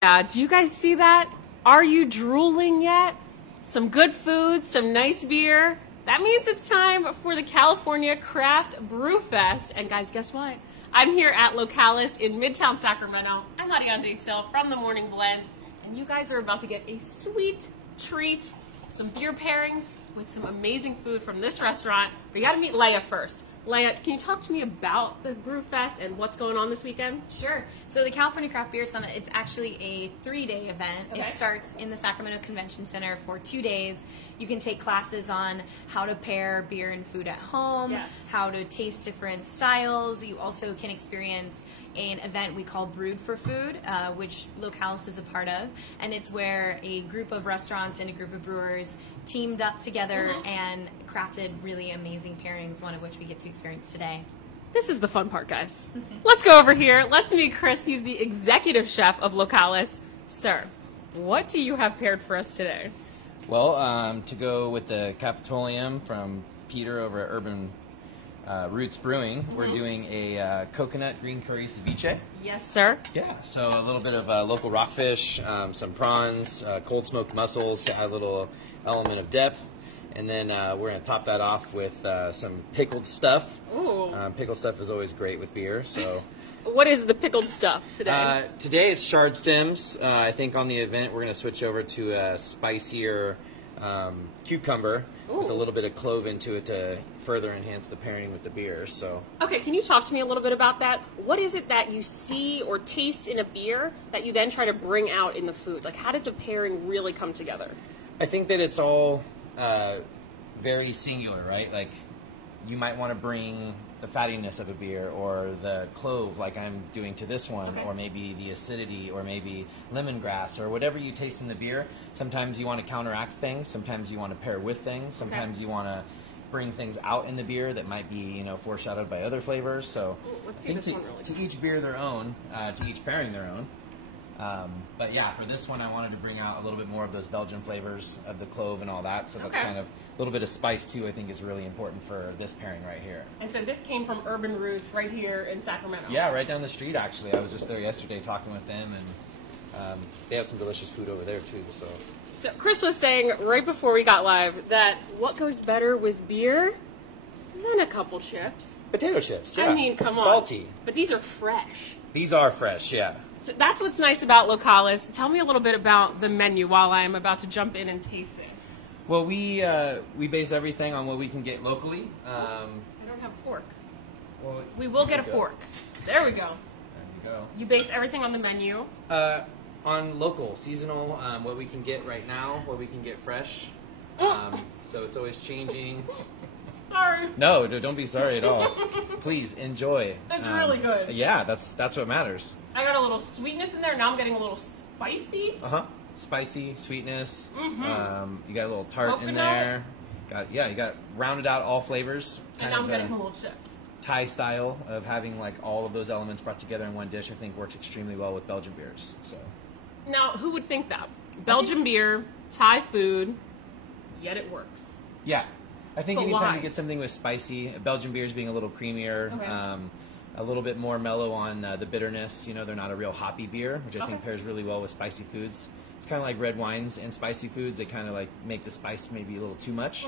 Yeah, do you guys see that? Are you drooling yet? Some good food, some nice beer. That means it's time for the California Craft Brew Fest. And guys, guess what? I'm here at Localis in midtown Sacramento. I'm Ariane Datil from the Morning Blend. And you guys are about to get a sweet treat, some beer pairings with some amazing food from this restaurant. But you gotta meet Leia first. Leia, can you talk to me about the Brew Fest and what's going on this weekend? Sure. So the California Craft Beer Summit, it's actually a 3-day event. Okay. It starts in the Sacramento Convention Center for 2 days. You can take classes on how to pair beer and food at home, Yes. how to taste different styles. You also can experience an event we call Brewed for Food, which Localis is a part of. And it's where a group of restaurants and a group of brewers teamed up together and crafted really amazing pairings, one of which we get to experience today. This is the fun part, guys. Let's go over here. Let's meet Chris. He's the executive chef of Localis. Sir, what do you have paired for us today? Well, to go with the Capitolium from Peter over at Urban Roots Brewing, we're doing a coconut green curry ceviche. Yes, sir. Yeah, so a little bit of local rockfish, some prawns, cold smoked mussels to add a little element of depth. And then we're going to top that off with some pickled stuff. Ooh. Pickled stuff is always great with beer, so... What is the pickled stuff today? Today it's chard stems. I think on the event we're going to switch over to a spicier cucumber with a little bit of clove into it to further enhance the pairing with the beer. So. Okay, can you talk to me a little bit about that? What is it that you see or taste in a beer that you then try to bring out in the food? Like, how does a pairing really come together? I think that it's all very singular, right? Like, you might want to bring the fattiness of a beer or the clove like I'm doing to this one, or maybe the acidity, or maybe lemongrass, or whatever you taste in the beer. Sometimes you want to counteract things, sometimes you want to pair with things, sometimes you want to bring things out in the beer that might be, you know, foreshadowed by other flavors. So Let's I see think this one really to each beer their own, to each pairing their own. But yeah, for this one I wanted to bring out a little bit more of those Belgian flavors of the clove and all that, so that's kind of a little bit of spice too. I think is really important for this pairing right here. And so this came from Urban Roots right here in Sacramento. Yeah, right down the street actually. I was just there yesterday talking with them, and they have some delicious food over there too. So Chris was saying right before we got live that what goes better with beer than a couple chips? Potato chips, yeah. I mean, come on. Salty. But these are fresh. These are fresh, yeah. So that's what's nice about Localis. Tell me a little bit about the menu while I'm about to jump in and taste this. Well, we base everything on what we can get locally. I don't have a fork. Well, We will get a fork. There we go. There you go. You base everything on the menu. On local, seasonal, what we can get right now, what we can get fresh. So it's always changing. Sorry. No, don't be sorry at all. Please enjoy. It's really good. Yeah, that's what matters. I got a little sweetness in there. Now I'm getting a little spicy. Spicy, sweetness. You got a little tart in Coconut. there. You got rounded out all flavors. And now I'm getting a little chip. Thai style of having like all of those elements brought together in one dish. I think works extremely well with Belgian beers. So. Now, who would think that? Belgian beer, Thai food, yet it works. Yeah. I think But anytime why? you get something with spicy, Belgian beers being a little creamier, a little bit more mellow on the bitterness. You know, they're not a real hoppy beer, which I think pairs really well with spicy foods. It's kind of like red wines and spicy foods. They kind of like make the spice maybe a little too much.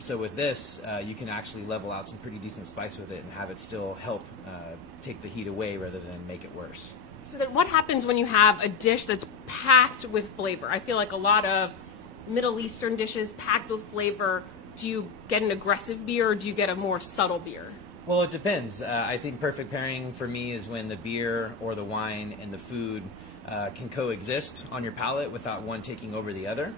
So with this, you can actually level out some pretty decent spice with it and have it still help take the heat away rather than make it worse. So then what happens when you have a dish that's packed with flavor? I feel like a lot of Middle Eastern dishes packed with flavor. Do you get an aggressive beer or do you get a more subtle beer? Well, it depends. I think perfect pairing for me is when the beer or the wine and the food can coexist on your palate without one taking over the other.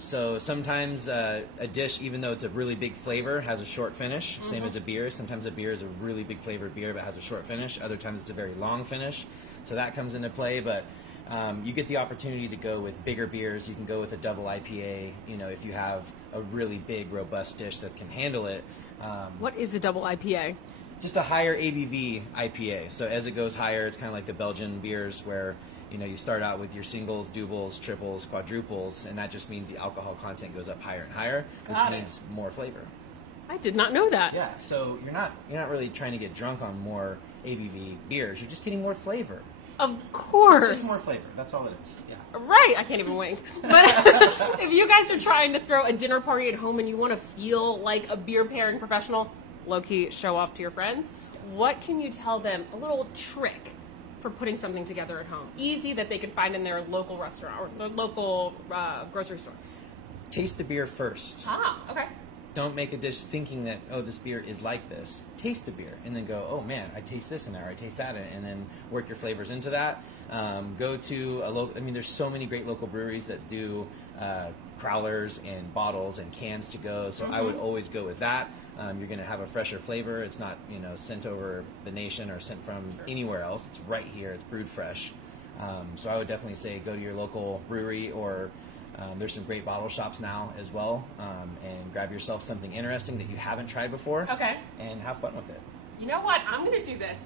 So sometimes a dish, even though it's a really big flavor, has a short finish, same as a beer. Sometimes a beer is a really big flavored beer but has a short finish. Other times it's a very long finish. So that comes into play, but you get the opportunity to go with bigger beers. You can go with a double IPA, you know, if you have a really big, robust dish that can handle it. What is a double IPA? Just a higher ABV IPA. So as it goes higher, it's kind of like the Belgian beers where, you know, you start out with your singles, doubles, triples, quadruples, and that just means the alcohol content goes up higher and higher, which means more flavor. I did not know that. Yeah, so you're not really trying to get drunk on more ABV beers. You're just getting more flavor. Of course. It's just more flavor. That's all it is. Yeah. Right. I can't even wink. But if you guys are trying to throw a dinner party at home and you want to feel like a beer pairing professional, low-key show off to your friends, what can you tell them? A little trick for putting something together at home. Easy that they can find in their local restaurant or their local grocery store. Taste the beer first. Ah, okay. Don't make a dish thinking that, oh, this beer is like this. Taste the beer and then go, oh man, I taste this in there, I taste that in it, and then work your flavors into that. Go to a local, I mean, there's so many great local breweries that do crowlers and bottles and cans to go, so I would always go with that. You're going to have a fresher flavor. It's not, you know, sent over the nation or sent from anywhere else. It's right here. It's brewed fresh. So I would definitely say go to your local brewery, or there's some great bottle shops now as well, and grab yourself something interesting that you haven't tried before. Okay. And have fun with it. You know what? I'm going to do this.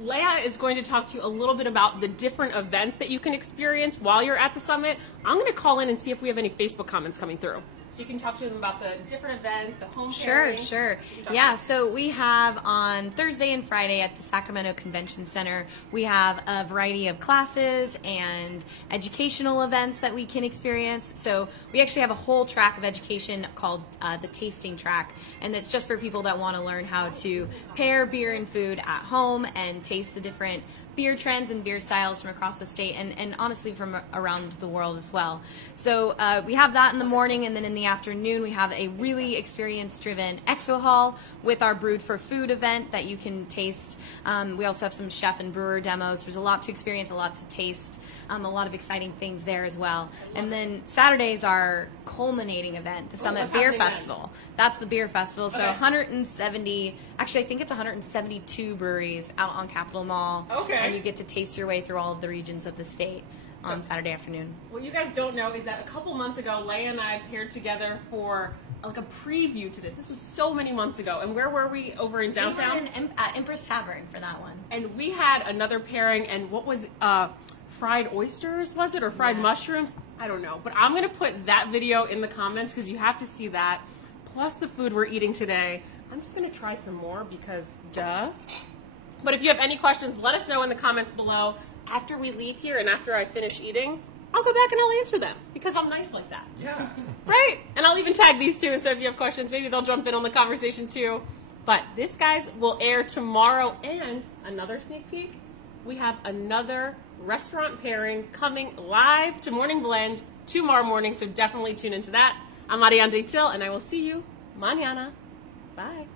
Leia is going to talk to you a little bit about the different events that you can experience while you're at the summit. I'm going to call in and see if we have any Facebook comments coming through. So you can talk to them about the different events, the home pairings. Sure. Yeah, so we have on Thursday and Friday at the Sacramento Convention Center, we have a variety of classes and educational events that we can experience. So we actually have a whole track of education called the Tasting Track, and it's just for people that want to learn how to pair beer and food at home and taste the different beer trends and beer styles from across the state, and honestly from around the world as well. So we have that in the morning, and then in the afternoon we have a really experience-driven expo hall with our Brewed for Food event that you can taste. We also have some chef and brewer demos. There's a lot to experience, a lot to taste, a lot of exciting things there as well. And then Saturday is our culminating event, the Summit Beer Festival. That's the beer festival. So 170, actually I think it's 172 breweries out on Capitol Mall. Okay. And you get to taste your way through all of the regions of the state on Saturday afternoon. What you guys don't know is that a couple months ago, Leia and I paired together for like a preview to this. This was so many months ago. And where were we? Over in downtown? We were at Empress Tavern for that one. And we had another pairing, and what was fried oysters, was it? Or fried mushrooms? I don't know. But I'm going to put that video in the comments because you have to see that. Plus the food we're eating today. I'm just going to try some more because duh. But if you have any questions, let us know in the comments below. After we leave here and after I finish eating, I'll go back and I'll answer them because I'm nice like that. Yeah. Right? And I'll even tag these two, and so if you have questions, maybe they'll jump in on the conversation too. But this, guys, will air tomorrow, and another sneak peek, we have another restaurant pairing coming live to Morning Blend tomorrow morning, so definitely tune into that. I'm Ariane Datil, and I will see you mañana. Bye.